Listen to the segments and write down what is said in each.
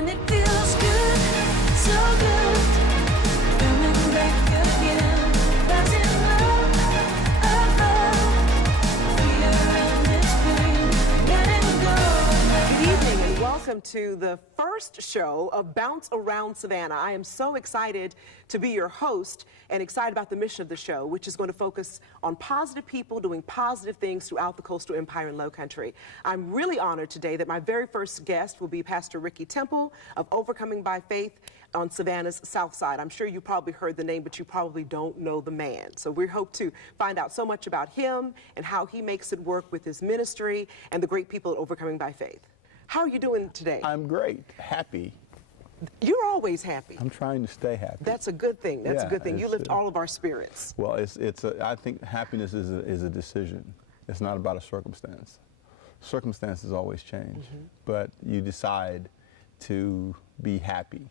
And it feels good, so good. Coming back again. Rising love, fear and this pain. Letting go. Good evening and welcome to the first show of Bounce Around Savannah. I am so excited to be your host and excited about the mission of the show, which is going to focus on positive people doing positive things throughout the coastal empire and low country. I'm really honored today that my very first guest will be Pastor Ricky Temple of Overcoming by Faith on Savannah's South Side. I'm sure you probably heard the name, but you probably don't know the man. So we hope to find out so much about him and how he makes it work with his ministry and the great people at Overcoming by Faith. How are you doing today? I'm great, happy. You're always happy. I'm trying to stay happy. That's a good thing. That's a good thing. You lift all all of our spirits. Well, I think happiness is a decision. It's not about a circumstance. Circumstances always change, but you decide to be happy.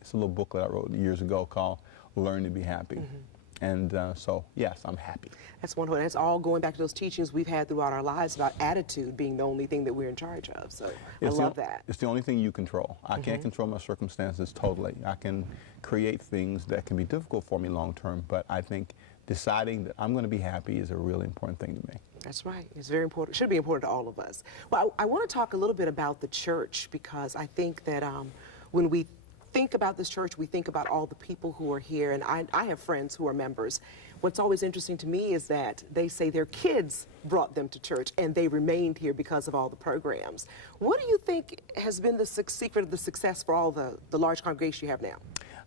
It's a little booklet I wrote years ago called Learn to Be Happy. And so, yes, I'm happy. That's wonderful. That's all going back to those teachings we've had throughout our lives about attitude being the only thing that we're in charge of. So I love that. It's the only thing you control. I can't control my circumstances totally. I can create things that can be difficult for me long term, but I think deciding that I'm going to be happy is a really important thing to me. That's right. It's very important. It should be important to all of us. Well, I want to talk a little bit about the church because I think that when we think about this church, we think about all the people who are here, and I have friends who are members. What's always interesting to me is that they say their kids brought them to church and they remained here because of all the programs. What do you think has been the secret of the success for all the large congregation you have now?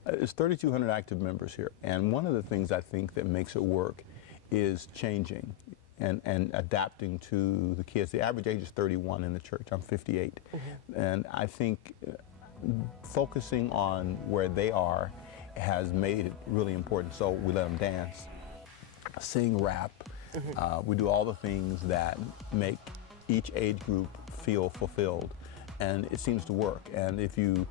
There's 3,200 active members here, and one of the things I think that makes it work is changing and adapting to the kids. The average age is 31 in the church. I'm 58. And I think focusing on where they are has made it really important. So we let them dance, sing, rap. We do all the things that make each age group feel fulfilled, and it seems to work. And if you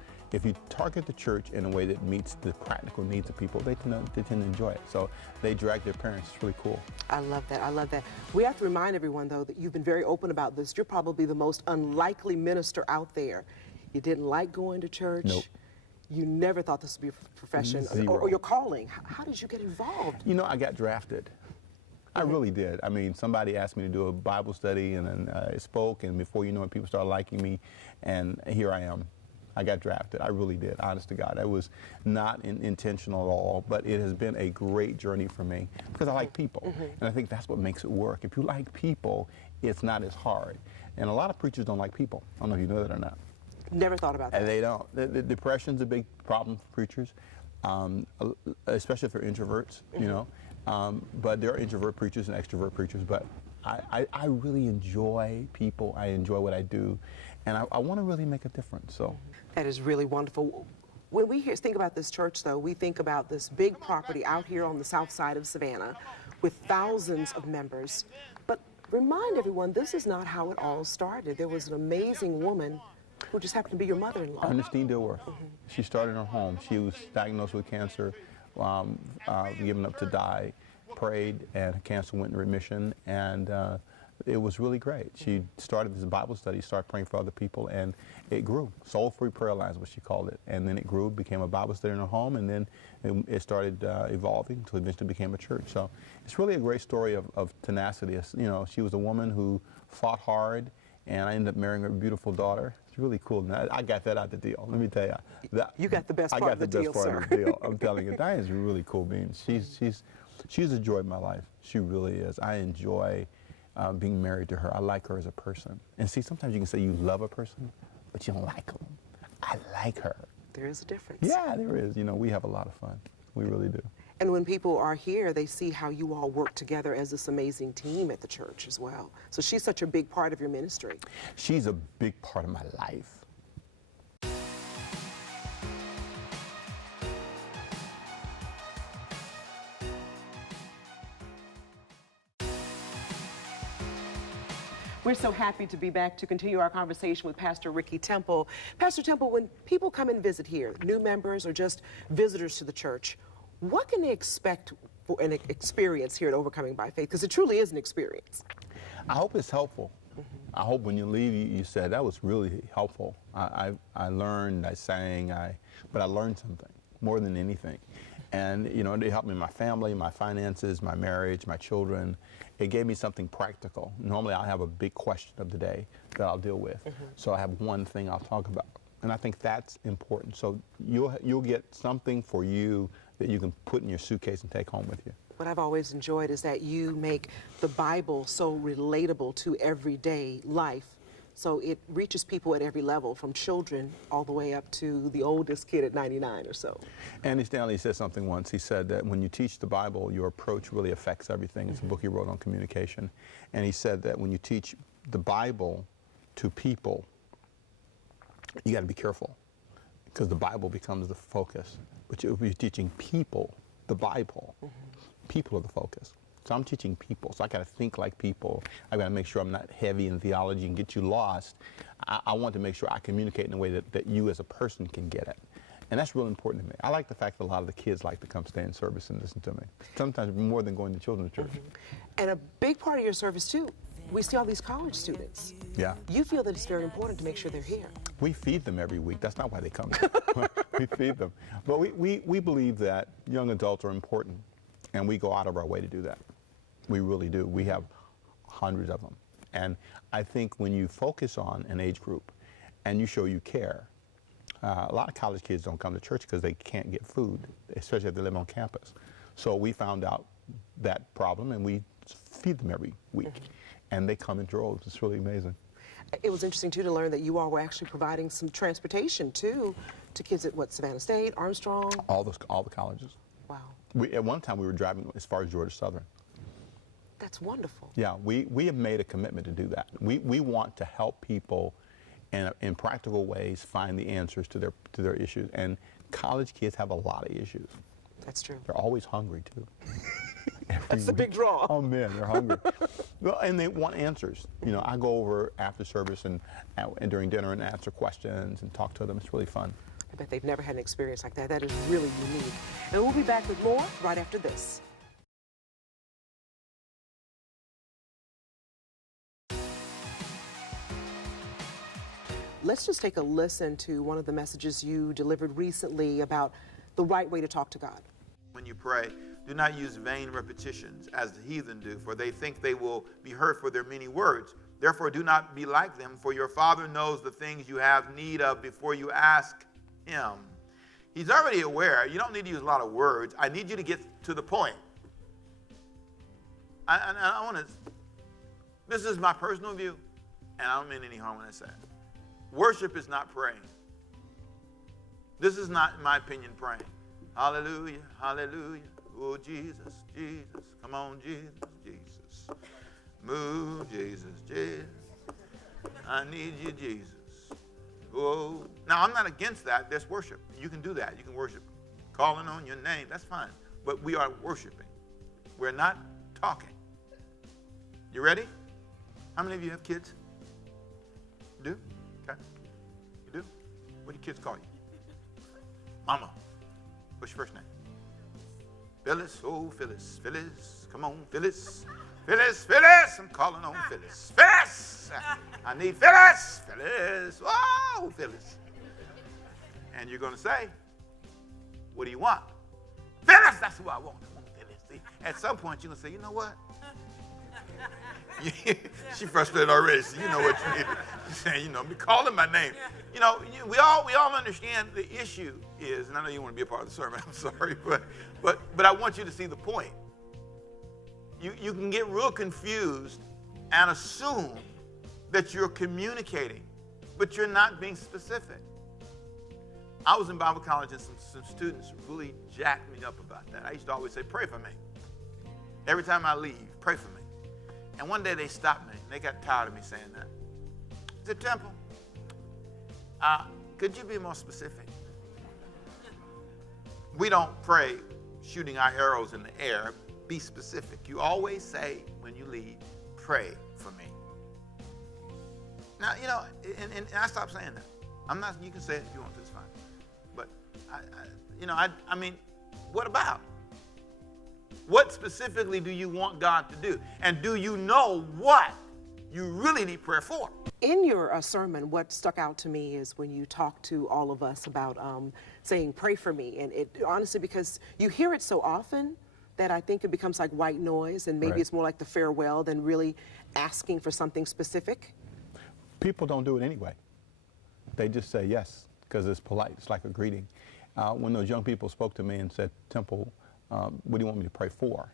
target the church in a way that meets the practical needs of people, they tend to enjoy it. So they drag their parents. It's really cool. I love that. I love that. We have to remind everyone, though, that you've been very open about this. You're probably the most unlikely minister out there. You didn't like going to church. Nope. You never thought this would be a profession or your calling. How did you get involved? You know, I got drafted. I really did. I mean, somebody asked me to do a Bible study, and then I spoke, and before you know it, people started liking me, and here I am. I got drafted. I really did, honest to God. It was not intentional at all, but it has been a great journey for me because I like people, and I think that's what makes it work. If you like people, it's not as hard. And a lot of preachers don't like people. I don't know if you know that or not. Never thought about that. And they don't. The depression's a big problem for preachers, especially for introverts, you know. But there are introvert preachers and extrovert preachers, but I really enjoy people. I enjoy what I do, and I want to really make a difference. So that is really wonderful. When we think about this church, though, we think about this big property out here on the south side of Savannah with thousands of members. But remind everyone, this is not how it all started. There was an amazing woman who just happened to be your mother-in-law. Ernestine Dilworth. She started in her home. She was diagnosed with cancer, given up to die, prayed, and cancer went in remission, and it was really great. She started this Bible study, started praying for other people, and it grew. Soul-free prayer lines, what she called it. And then it grew, became a Bible study in her home, and then it started evolving until it eventually became a church. So it's really a great story of tenacity. You know, she was a woman who fought hard, and I ended up marrying her beautiful daughter. It's really cool. Now, I got that out the deal. Let me tell you. You got the best part of the deal, sir. I got the best part of the deal. I'm telling you, Diane's a really cool being. She's a joy in my life. She really is. I enjoy being married to her. I like her as a person. And see, sometimes you can say you love a person, but you don't like them. I like her. There is a difference. Yeah, there is. You know, we have a lot of fun. We really do. And when people are here, they see how you all work together as this amazing team at the church as well. So she's such a big part of your ministry. She's a big part of my life. We're so happy to be back to continue our conversation with Pastor Ricky Temple. Pastor Temple, when people come and visit here, new members or just visitors to the church, what can they expect for an experience here at Overcoming by Faith? Because it truly is an experience. I hope it's helpful. I hope when you leave, you said, that was really helpful. I learned, I sang, but I learned something more than anything. And, you know, it helped me in my family, my finances, my marriage, my children. It gave me something practical. Normally, I have a big question of the day that I'll deal with. So I have one thing I'll talk about. And I think that's important. So you'll get something for you that you can put in your suitcase and take home with you. What I've always enjoyed is that you make the Bible so relatable to everyday life. So it reaches people at every level, from children all the way up to the oldest kid at 99 or so. Andy Stanley said something once. He said that when you teach the Bible, your approach really affects everything. It's a book he wrote on communication. And he said that when you teach the Bible to people, you got to be careful, because the Bible becomes the focus. But you're teaching people the Bible. People are the focus. So I'm teaching people, so I got to think like people. I got to make sure I'm not heavy in theology and get you lost. I want to make sure I communicate in a way that you as a person can get it. And that's really important to me. I like the fact that a lot of the kids like to come stay in service and listen to me. Sometimes more than going to children's church. And a big part of your service, too, we see all these college students. Yeah. You feel that it's very important to make sure they're here. We feed them every week. That's not why they come here. We feed them. But we believe that young adults are important, and we go out of our way to do that. We really do. We have hundreds of them. And I think when you focus on an age group and you show you care, a lot of college kids don't come to church because they can't get food, especially if they live on campus. So we found out that problem, and we feed them every week. And they come in droves. It's really amazing. It was interesting, too, to learn that you all were actually providing some transportation, too, to kids at, what, Savannah State, Armstrong? All the colleges. Wow. At one time, we were driving as far as Georgia Southern. That's wonderful. Yeah, we have made a commitment to do that. We want to help people in practical ways find the answers to their issues. And college kids have a lot of issues. That's true. They're always hungry, too. That's the big draw. Oh, man, they're hungry. Well, and they want answers. You know, I go over after service and during dinner and answer questions and talk to them. It's really fun. I bet they've never had an experience like that. That is really unique. And we'll be back with more right after this. Let's just take a listen to one of the messages you delivered recently about the right way to talk to God. When you pray, do not use vain repetitions as the heathen do, for they think they will be heard for their many words. Therefore, do not be like them, for your Father knows the things you have need of before you ask Him. He's already aware. You don't need to use a lot of words. I need you to get to the point. I want to, this is my personal view, and I don't mean any harm when I say it. Worship is not praying. This is not, in my opinion, praying. Hallelujah, hallelujah. Oh, Jesus, Jesus. Come on, Jesus, Jesus. Move, Jesus, Jesus. I need you, Jesus. Oh. Now, I'm not against that. There's worship. You can do that. You can worship. Calling on your name, that's fine. But we are worshiping. We're not talking. You ready? How many of you have kids? You do? Okay. You do? What do your kids call you? Mama. What's your first name? Phyllis. Oh, Phyllis. Phyllis. Come on, Phyllis. Phyllis. Phyllis. I'm calling on Phyllis. Phyllis. I need Phyllis. Phyllis. Oh, Phyllis. And you're going to say, what do you want? Phyllis. That's who I want. I want Phyllis. See, at some point, you're going to say, you know what? She frustrated already. So you know what you need. She's saying, you know, be calling my name. You know, we all understand the issue is, and I know you want to be a part of the sermon. I'm sorry, but I want you to see the point. You can get real confused and assume that you're communicating, but you're not being specific. I was in Bible college and some students really jacked me up about that. I used to always say, pray for me. Every time I leave, pray for me. And one day they stopped me. They got tired of me saying that. I said, Temple, could you be more specific? We don't pray shooting our arrows in the air. Be specific. You always say when you leave, pray for me. Now, you know, and I stopped saying that. I'm not, you can say it if you want to, it's fine. But, I mean, what about? What specifically do you want God to do? And do you know what you really need prayer for. In your sermon, what stuck out to me is when you talked to all of us about saying, pray for me. And it honestly, because you hear it so often that I think it becomes like white noise, and maybe Right. it's more like the farewell than really asking for something specific. People don't do it anyway. They just say yes because it's polite. It's like a greeting. When those young people spoke to me and said, Temple, what do you want me to pray for?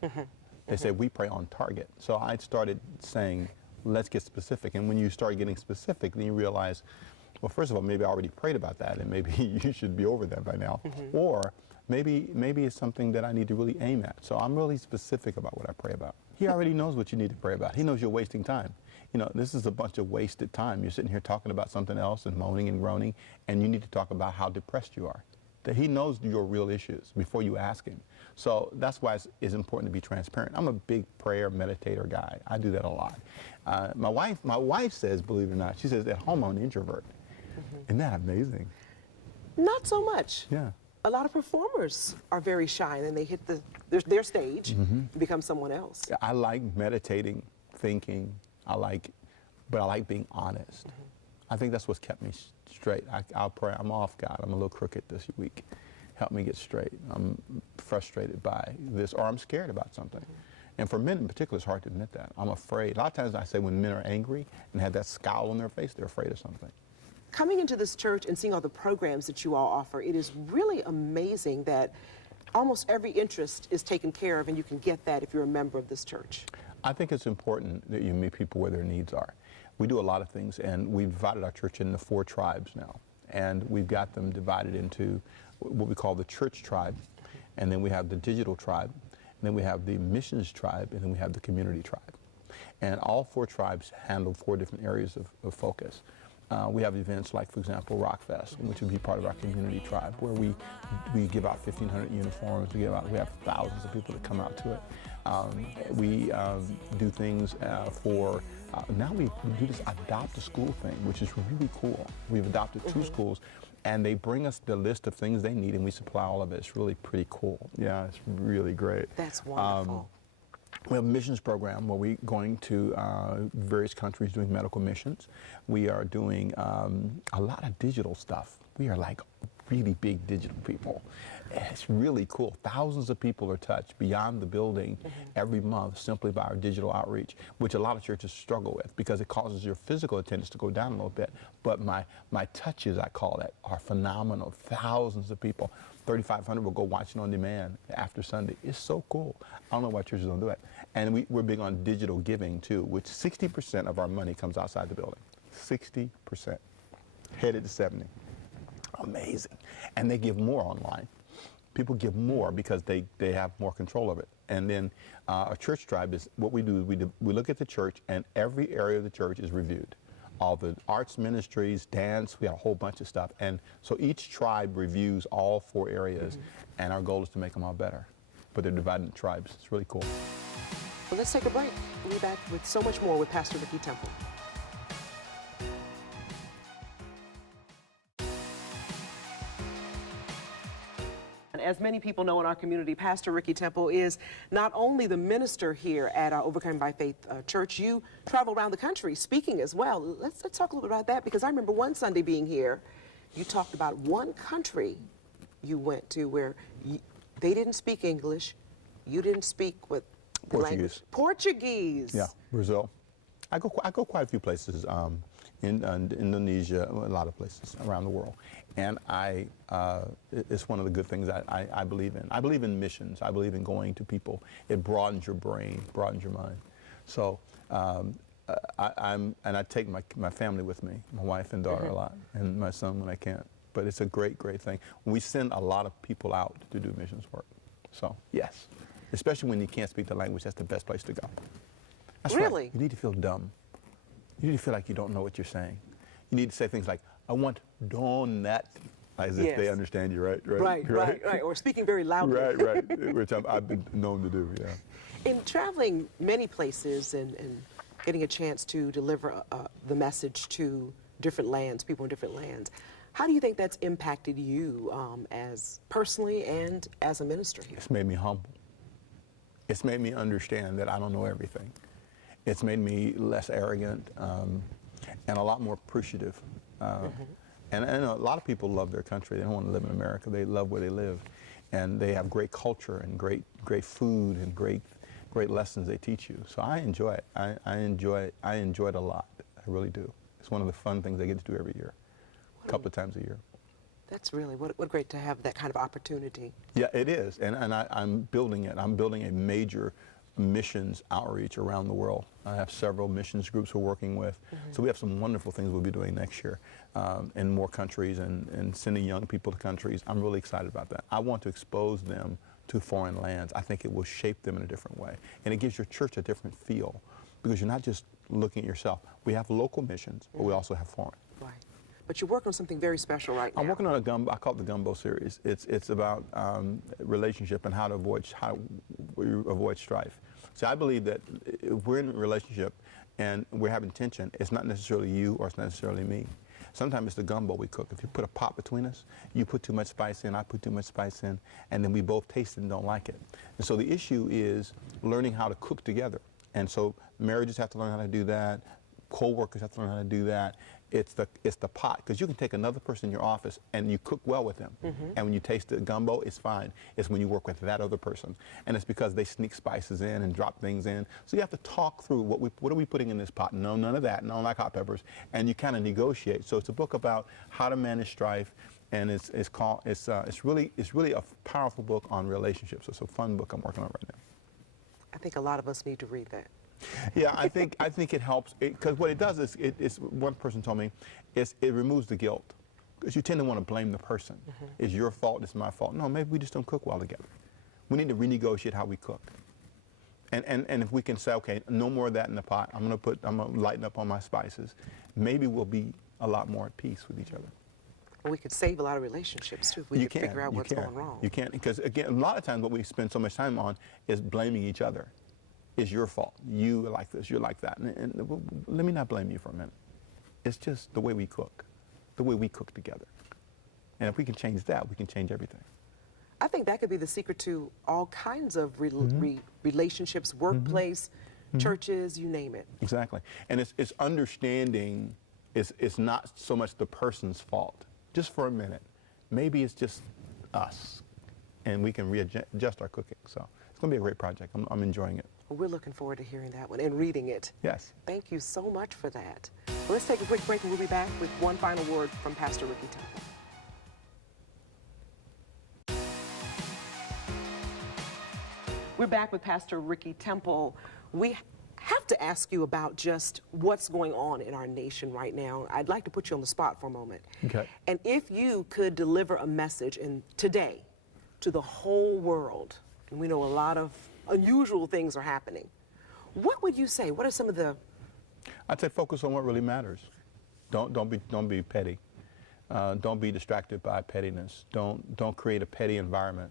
They said, we pray on target. So I started saying, let's get specific. And when you start getting specific, then you realize, well, first of all, maybe I already prayed about that, and maybe you should be over that by now. Or maybe it's something that I need to really aim at. So I'm really specific about what I pray about. He already knows what you need to pray about. He knows you're wasting time. You know, this is a bunch of wasted time. You're sitting here talking about something else and moaning and groaning, and you need to talk about how depressed you are. That he knows your real issues before you ask him. So that's why it's important to be transparent. I'm a big prayer meditator guy. I do that a lot. My wife says, believe it or not, she says at home I'm an introvert. Isn't that amazing? Not so much. Yeah. A lot of performers are very shy, and then they hit their stage and become someone else. I like meditating, thinking. But I like being honest. I think that's what's kept me straight. I'll pray. I'm off, God. I'm a little crooked this week. Help me get straight. I'm frustrated by this, or I'm scared about something. And for men in particular, it's hard to admit that. I'm afraid. A lot of times I say when men are angry and have that scowl on their face, they're afraid of something. Coming into this church and seeing all the programs that you all offer, it is really amazing that almost every interest is taken care of, and you can get that if you're a member of this church. I think it's important that you meet people where their needs are. We do a lot of things, and we've divided our church into 4 tribes now. And we've got them divided into what we call the church tribe, and then we have the digital tribe, and then we have the missions tribe, and then we have the community tribe. And all 4 tribes handle 4 different areas of focus. We have events like, for example, Rockfest, which would be part of our community tribe, where we give out 1,500 uniforms. We have thousands of people that come out to it. We do things now we do this adopt a school thing, which is really cool. We've adopted 2 schools, and they bring us the list of things they need, and we supply all of it. It's really pretty cool. Yeah, it's really great. That's wonderful. We have a missions program where we're going to various countries doing medical missions. We are doing a lot of digital stuff. We are like really big digital people. It's really cool. Thousands of people are touched beyond the building every month simply by our digital outreach, which a lot of churches struggle with because it causes your physical attendance to go down a little bit. But my touches, I call it, are phenomenal. Thousands of people. 3,500 will go watching on demand after Sunday. It's so cool. I don't know why churches don't do it. And we're big on digital giving too, which 60% of our money comes outside the building. 60%. Headed to 70. Amazing. And they give more online. People give more because they have more control of it. And then a church tribe is what we do. We look at the church, and every area of the church is reviewed. All the arts ministries, dance, we have a whole bunch of stuff. And so each tribe reviews all 4 areas, and our goal is to make them all better. But they're divided into tribes. It's really cool. Well, let's take a break. We'll be back with so much more with Pastor Ricky Temple. As many people know in our community, Pastor Ricky Temple is not only the minister here at our Overcoming by Faith Church, you travel around the country speaking as well. Let's talk a little bit about that, because I remember one Sunday being here, you talked about one country you went to where they didn't speak English, you didn't speak with the language. Portuguese. Yeah, Brazil. I go quite a few places, in Indonesia, a lot of places around the world. And it's one of the good things I believe in. I believe in missions. I believe in going to people. It broadens your brain, broadens your mind. So I take my family with me, my wife and daughter a lot, and my son when I can't. But it's a great, great thing. We send a lot of people out to do missions work. So yes, especially when you can't speak the language, that's the best place to go. That's Really? Right. You need to feel dumb. You need to feel like you don't know what you're saying. You need to say things like, I want donut, as if they understand you, right? Right. Or speaking very loudly. Right. Which I've been known to do, yeah. In traveling many places and getting a chance to deliver the message to different lands, people in different lands, how do you think that's impacted you as personally and as a minister here? It's made me humble. It's made me understand that I don't know everything. It's made me less arrogant and a lot more appreciative. And I know a lot of people love their country. They don't want to live in America. They love where they live. And they have great culture and great food and great lessons they teach you. So I enjoy it. I enjoy it a lot. I really do. It's one of the fun things I get to do every year, a couple of times a year. That's really, what great to have that kind of opportunity. Yeah, it is. And I'm building it. I'm building a major missions outreach around the world. I have several missions groups we're working with. So we have some wonderful things we'll be doing next year in more countries and sending young people to countries. I'm really excited about that. I want to expose them to foreign lands. I think it will shape them in a different way. And it gives your church a different feel because you're not just looking at yourself. We have local missions, but we also have foreign. Right. But you're working on something very special right now. I'm working on a gumbo. I call it the Gumbo series. It's about relationship and how to avoid strife. So I believe that if we're in a relationship and we're having tension, it's not necessarily you or it's not necessarily me. Sometimes it's the gumbo we cook. If you put a pot between us, you put too much spice in, I put too much spice in, and then we both taste it and don't like it. And so the issue is learning how to cook together. And so marriages have to learn how to do that. Co-workers have to learn how to do that. It's the pot, because you can take another person in your office and you cook well with them. And when you taste the gumbo, it's fine. It's when you work with that other person. And it's because they sneak spices in and drop things in. So you have to talk through what are we putting in this pot? No, none of that. No, like hot peppers. And you kind of negotiate. So it's a book about how to manage strife. And it's really a powerful book on relationships. It's a fun book I'm working on right now. I think a lot of us need to read that. Yeah, I think it helps, because what it does is, it's one person told me, it removes the guilt. Because you tend to want to blame the person. It's your fault, it's my fault. No, maybe we just don't cook well together. We need to renegotiate how we cook. And if we can say, okay, no more of that in the pot, I'm gonna lighten up on my spices, maybe we'll be a lot more at peace with each other. Well, we could save a lot of relationships too if we could figure out what's going wrong. You can, because again, a lot of times what we spend so much time on is blaming each other. It's your fault. You are like this, you're like that. And let me not blame you for a minute. It's just the way we cook together. And if we can change that, we can change everything. I think that could be the secret to all kinds of relationships, workplace, churches, you name it. Exactly. And it's understanding it's not so much the person's fault. Just for a minute. Maybe it's just us. And we can readjust our cooking. So it's going to be a great project. I'm enjoying it. Well, we're looking forward to hearing that one and reading it. Yes. Thank you so much for that. Well, let's take a quick break and we'll be back with one final word from Pastor Ricky Temple. We're back with Pastor Ricky Temple. We have to ask you about just what's going on in our nation right now. I'd like to put you on the spot for a moment. Okay. And if you could deliver a message today to the whole world, and we know a lot of unusual things are happening, what would you say? What are some of the... I'd say focus on what really matters. Don't be petty. Don't be distracted by pettiness. Don't create a petty environment.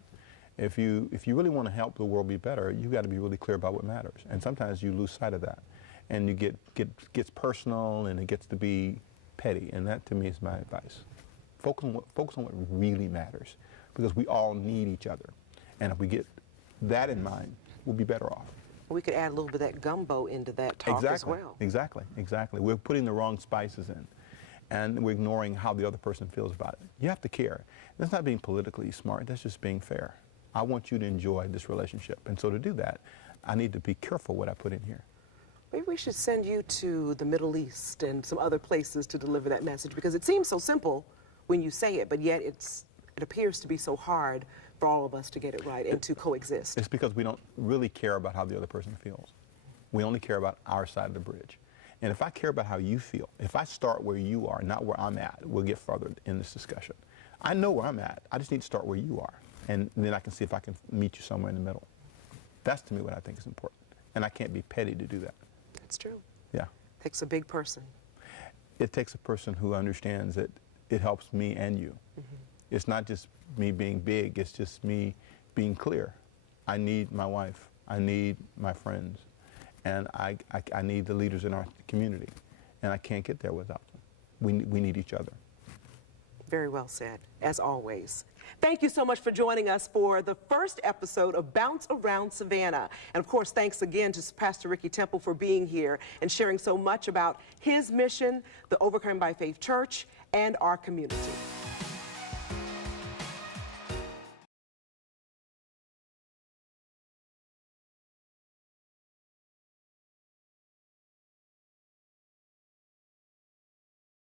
If you really want to help the world be better, you got to be really clear about what matters. And sometimes you lose sight of that, and you gets personal, and it gets to be petty. And that, to me, is my advice. Focus on what really matters, because we all need each other. And if we get that in mind, we'll be better off. We could add a little bit of that gumbo into that talk as well. Exactly. We're putting the wrong spices in, and we're ignoring how the other person feels about it. You have to care. That's not being politically smart. That's just being fair. I want you to enjoy this relationship. And so to do that, I need to be careful what I put in here. Maybe we should send you to the Middle East and some other places to deliver that message, because it seems so simple when you say it, but yet it appears to be so hard for all of us to get it right and to coexist. It's because we don't really care about how the other person feels. We only care about our side of the bridge. And if I care about how you feel, if I start where you are, not where I'm at, we'll get further in this discussion. I know where I'm at. I just need to start where you are. And then I can see if I can meet you somewhere in the middle. That's, to me, what I think is important. And I can't be petty to do that. That's true. Yeah. Takes a big person. It takes a person who understands that it helps me and you. It's not just me being big, it's just me being clear. I need my wife, I need my friends, and I need the leaders in our community. And I can't get there without them. We need each other. Very well said, as always. Thank you so much for joining us for the first episode of Bounce Around Savannah. And of course, thanks again to Pastor Ricky Temple for being here and sharing so much about his mission, the Overcoming by Faith Church, and our community.